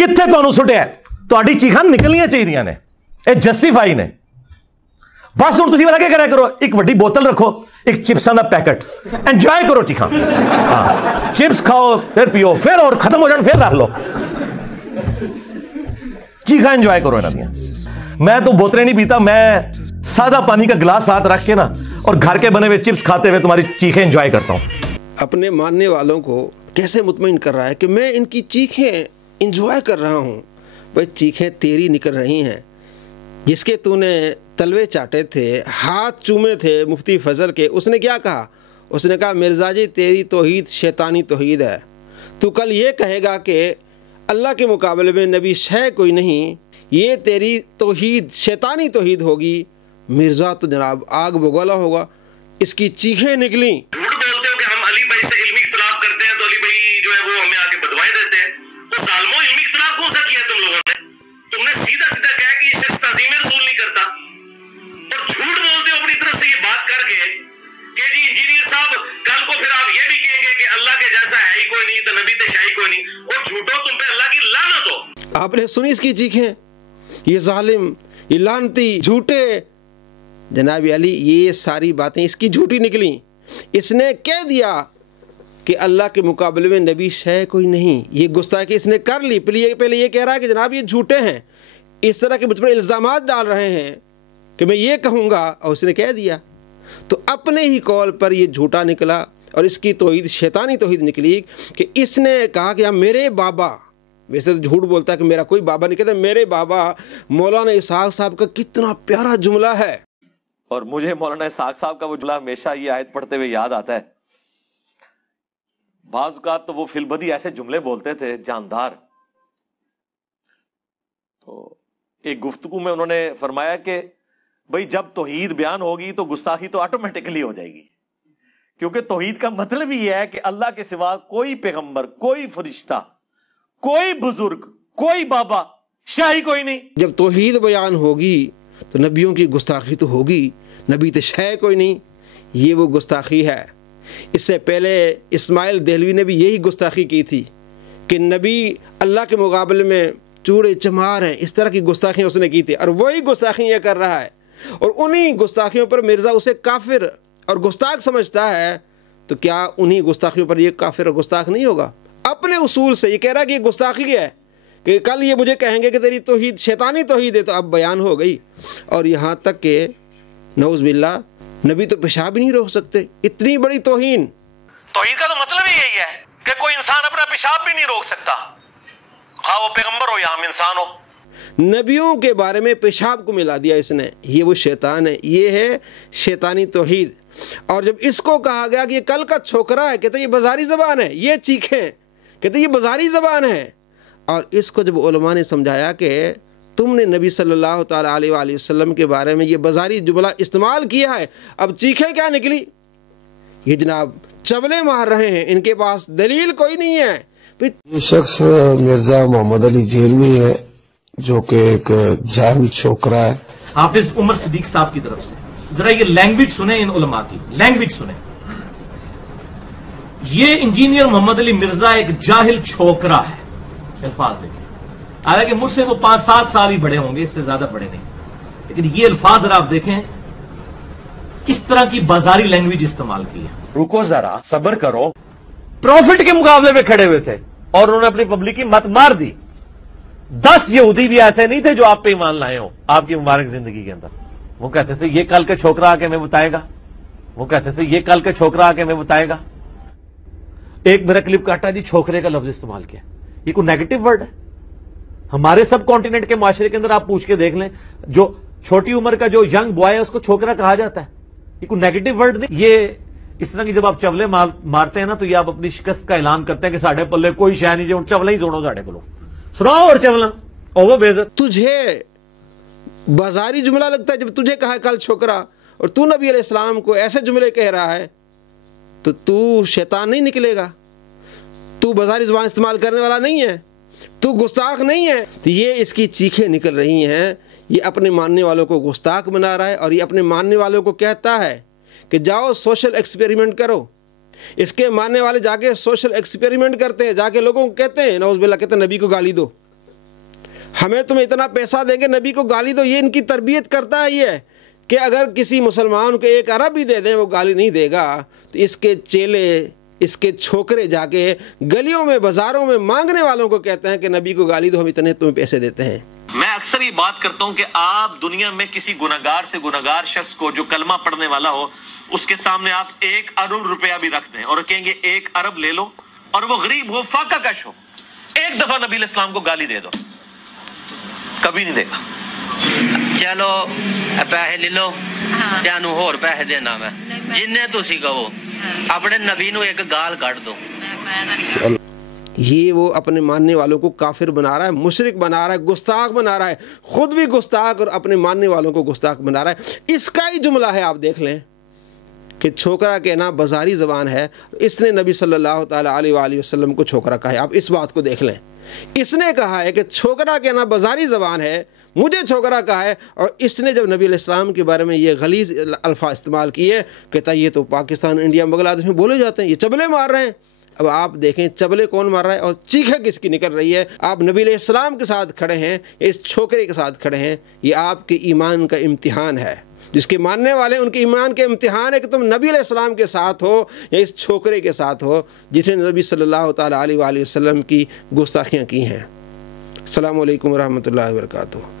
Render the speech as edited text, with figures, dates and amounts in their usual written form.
ਕਿੱਥੇ ਤੁਹਾਨੂੰ ਸੁੱਟਿਆ? ਤੁਹਾਡੀ ਚੀਖਾਂ ਨਿਕਲਣੀਆਂ ਚਾਹੀਦੀਆਂ ਨੇ, ਇਹ ਜਸਟੀਫਾਈ ਨੇ। ਬਸ ਹੁਣ ਤੁਸੀਂ ਪਤਾ ਕੀ ਕਰਿਆ ਕਰੋ, ਇੱਕ ਵੱਡੀ ਬੋਤਲ ਰੱਖੋ, ਇੱਕ ਚਿਪਸਾਂ ਦਾ ਪੈਕਟ, ਇੰਜੋਏ ਕਰੋ ਚੀਖਾਂ। ਹਾਂ, ਚਿਪਸ ਖਾਓ, ਫਿਰ ਪੀਓ, ਫਿਰ और ਖਤਮ ਹੋ ਜਾਣ ਫਿਰ ਰੱਖ ਲਓ, चीखा एंजॉय करो इन्हां दियां। मैं तो बोतलें नहीं पीता, मैं सादा पानी का गिलास साथ रख के ना और घर के बने हुए चिप्स खाते हुए तुम्हारी चीखें एंजॉय करता हूं। अपने मानने वालों को कैसे मुतमईन कर रहा है कि मैं इनकी चीखें एंजॉय कर रहा हूं। भाई चीखें तेरी निकल रही हैं, जिसके तूने तलवे चाटे थे, हाथ चूमे थे मुफ्ती फजल के, उसने क्या कहा? उसने कहा मिर्ज़ा जी तेरी तौहीद शैतानी तौहीद है। तू कल ये कहेगा कि अल्लाह के मुकाबले में नबी शय कोई नहीं, ये तेरी तौहीद शैतानी तौहीद होगी। मिर्ज़ा तो जनाब आग बगोला होगा, इसकी चीखें निकली। झूठ बोलते हो कि हम अली भाई से इल्मी इख्तिलाफ करते हैं तो अली भाई जो है वो हमें आगे बदवाएं देते हैं। तो सालमो इल्मी इख्तिलाफ कौन सा किया तुम लोगों ने? तुमने सीधा सीधा कहा कि ये शख्स ताज़ीम रसूल नहीं करता, और झूठ बोलते हो अपनी तरफ से ये बात करके कि जी इंजीनियर साहब कल को फिर आप ये भी कहेंगे कि अल्लाह के जैसा है ही कोई नहीं, तो नबी तो शाही कोई नहीं, और झूठो तुम पे अल्लाह की लानत हो। आपने सुनी इसकी चीखें, ये जालिम, ये लानती, झूठे। जनाब अली ये सारी बातें इसकी झूठी निकली। इसने कह दिया कि अल्लाह के मुकाबले में नबी शय कोई नहीं, ये गुस्ताखी इसने कर ली। पहले ये कह रहा है कि जनाब ये झूठे हैं, इस तरह के मुझ पर इल्ज़ामात डाल रहे हैं कि मैं ये कहूँगा, और उसने कह दिया। तो अपने ही कॉल पर ये झूठा निकला और इसकी तौहीद शैतानी तौहीद निकली कि इसने कहा कि मेरे बाबा, वैसे तो झूठ बोलता है कि मेरा कोई बाबा नहीं, कहता मेरे बाबा मौलाना इसहाक साहब का कितना प्यारा जुमला है। और मुझे मौलाना इसहाक साहब का वो जुमला हमेशा ये आयत पढ़ते हुए याद आता है। बाज़ औक़ात तो वो फिलबदी ऐसे जुमले बोलते थे जानदार। तो एक गुफ्तगू में उन्होंने फरमाया कि भाई जब तौहीद बयान होगी तो गुस्ताखी तो ऑटोमेटिकली हो जाएगी, क्योंकि तौहीद का मतलब ही है कि अल्लाह के सिवा कोई पैगंबर, कोई फरिश्ता, कोई बुजुर्ग, कोई बाबा, शाही कोई नहीं। जब तौहीद बयान होगी तो नबियों की गुस्ताखी तो होगी, नबी तो शाही कोई नहीं, ये वो गुस्ताखी है। इससे पहले इस्माइल देहलवी ने भी यही गुस्ताखी की थी कि नबी अल्लाह के मुकाबले में चूड़े चमार हैं, इस तरह की गुस्ताखियाँ उसने की थी, और वही गुस्ताखियाँ कर रहा है। और उन्हीं गुस्ताखियों पर मिर्ज़ा उसे काफिर और गुस्ताख समझता है, तो क्या उन्हीं गुस्ताखियों पर ये काफिर और गुस्ताख नहीं होगा? अपने उसूल से ये कह रहा है कि ये गुस्ताखी है कि कल ये मुझे कहेंगे कि तेरी तौहीद शैतानी तौहीद है, तो अब बयान हो गई। और यहाँ तक कि नऊज़ बिल्लाह नबी तो पेशाब ही नहीं रोक सकते, इतनी बड़ी तौहीन। तौहीद का तो मतलब ही यही है कि कोई इंसान अपना पेशाब भी नहीं रोक सकता, हाँ वो पैगंबर हो या हम इंसान हो। नबियों के बारे में पेशाब को मिला दिया इसने, ये वो शैतान है, ये है शैतानी तौहीद। और जब इसको कहा गया कि ये कल का छोकरा है, कहते ये बाजारी ज़बान है, ये चीखें, कहते ये बाजारी ज़बान है। और इसको जब उलमा ने समझाया कि तुमने नबी सल्लल्लाहु तआला अलैहि वसल्लम के बारे में ये बाजारी जुमला इस्तेमाल किया है, अब चीखें क्या निकली? ये जनाब चबले मार रहे हैं, इनके पास दलील कोई नहीं है। ये शख्स मिर्ज़ा मोहम्मद अली जेलवी है, जो कि एक जाहिल छोकरा है। हाफिज उमर सिद्दीक साहब की तरफ से जरा ये लैंग्वेज सुने, इन उलमा की लैंग्वेज सुने। ये इंजीनियर मोहम्मद अली मिर्जा एक जाहिल छोकरा है, अल्फाज देखिए। हालांकि मुझसे वो 5-7 साल ही बड़े होंगे, इससे ज्यादा बड़े नहीं, लेकिन ये अल्फाज जरा आप देखें किस तरह की बाजारी लैंग्वेज इस्तेमाल की है। रुको जरा, सब्र करो। प्रॉफिट के मुकाबले में खड़े हुए थे और उन्होंने अपनी पब्लिक की मत मार दी। 10 यहूदी भी ऐसे नहीं थे जो आप पे ईमान लाए हो आपकी मुबारक जिंदगी के अंदर। वो कहते थे ये कल के छोकरा आके हमें बताएगा, वो कहते थे ये कल के छोकरा आके हमें बताएगा। एक मेरा क्लिप काटा जी, छोकरे का लफ्ज इस्तेमाल किया, ये कोई नेगेटिव वर्ड है? हमारे सब कॉन्टिनेंट के माशरे के अंदर आप पूछ के देख लें, जो छोटी उम्र का जो यंग बॉय है उसको छोकरा कहा जाता है, ये कोई नेगेटिव वर्ड नहीं। ये इस तरह की जब आप चवले मारते हैं ना, तो ये आप अपनी शिकस्त का ऐलान करते हैं कि साढ़े पल्ले कोई शह नहीं, जो चवला ही जोड़ो साढ़े को सुनाओ और चवला ओवर बेइज्जत। तुझे बाजारी जुमला लगता है जब तुझे कहा कल छोकरा, और तू नबी अलैहिस्सलाम को ऐसे जुमले कह रहा है, तो तू शैतान नहीं निकलेगा, तू बाजारी जुबान इस्तेमाल करने वाला नहीं है, तू गुस्ताख नहीं है। तो ये इसकी चीखें निकल रही हैं, ये अपने मानने वालों को गुस्ताख बना रहा है, और ये अपने मानने वालों को कहता है कि जाओ सोशल एक्सपेरिमेंट करो। इसके मानने वाले जाके सोशल एक्सपेरिमेंट करते हैं, जाके लोगों को कहते हैं नौज़ बिल्लाह, कहते हैं नबी को गाली दो, हमें तुम्हें इतना पैसा देंगे, नबी को गाली दो। ये इनकी तरबियत करता है ये कि अगर किसी मुसलमान को 1 अरब भी दे दें वो गाली नहीं देगा। तो इसके चेले, इसके छोकरे जाके गलियों में, बाजारों में मांगने वालों को कहते हैं कि नबी को गाली दो, हम इतने तुम्हें पैसे देते हैं। मैं अक्सर ये बात करता हूं कि आप दुनिया में किसी गुनहगार से गुनहगार शख्स को जो कलमा पढ़ने वाला हो, उसके सामने आप 1 अरब रुपया भी रख दें और कहेंगे 1 अरब ले लो, और वो गरीब हो, फाका कश हो, एक दफा नबी इस्लाम को गाली दे दो, कभी नहीं देगा। चलो पैसे ले लो, तेनू होर पैसे देना मैं, जिन्ने तुसी कहो, अपने नबी नू एक गाल काट दो। ये वो अपने मानने वालों को काफिर बना रहा है, मुशरिक बना रहा है, गुस्ताख बना रहा है, खुद भी गुस्ताख और अपने मानने वालों को गुस्ताख बना रहा है। इसका ही जुमला है, आप देख लें कि छोकरा कहना बाजारी ज़बान है। इसने नबी सल्लल्लाहु ताला अलैहि वसल्लम को छोकरा कहा है। आप इस बात को देख लें, इसने कहा है कि छोकरा कहना बाजारी ज़बान है, मुझे छोकरा कहा है। और इसने जब नबी अलैहिस्सलाम के बारे में ये गलीज़ अल्फाज इस्तेमाल किए, कहता ये तो पाकिस्तान, इंडिया, बांग्लादेश में बोले जाते हैं, ये चबले मार रहे हैं। अब आप देखें चबले कौन मार रहा है और चीखें किसकी निकल रही है। आप नबी अलैहिस्सलाम के साथ खड़े हैं, इस छोकरे के साथ खड़े हैं। ये आपके ईमान का इम्तिहान है। जिसके मानने वाले, उनके ईमान के इम्तिहान है कि तुम नबी अलैहिस्सलाम के साथ हो या इस छोकरे के साथ हो जिसने नबी सल्लल्लाहु ताला अलैहि वसल्लम की गुस्ताखियाँ की हैं। अस्सलामु अलैकुम व रहमतुल्लाहि व बरकातुहू।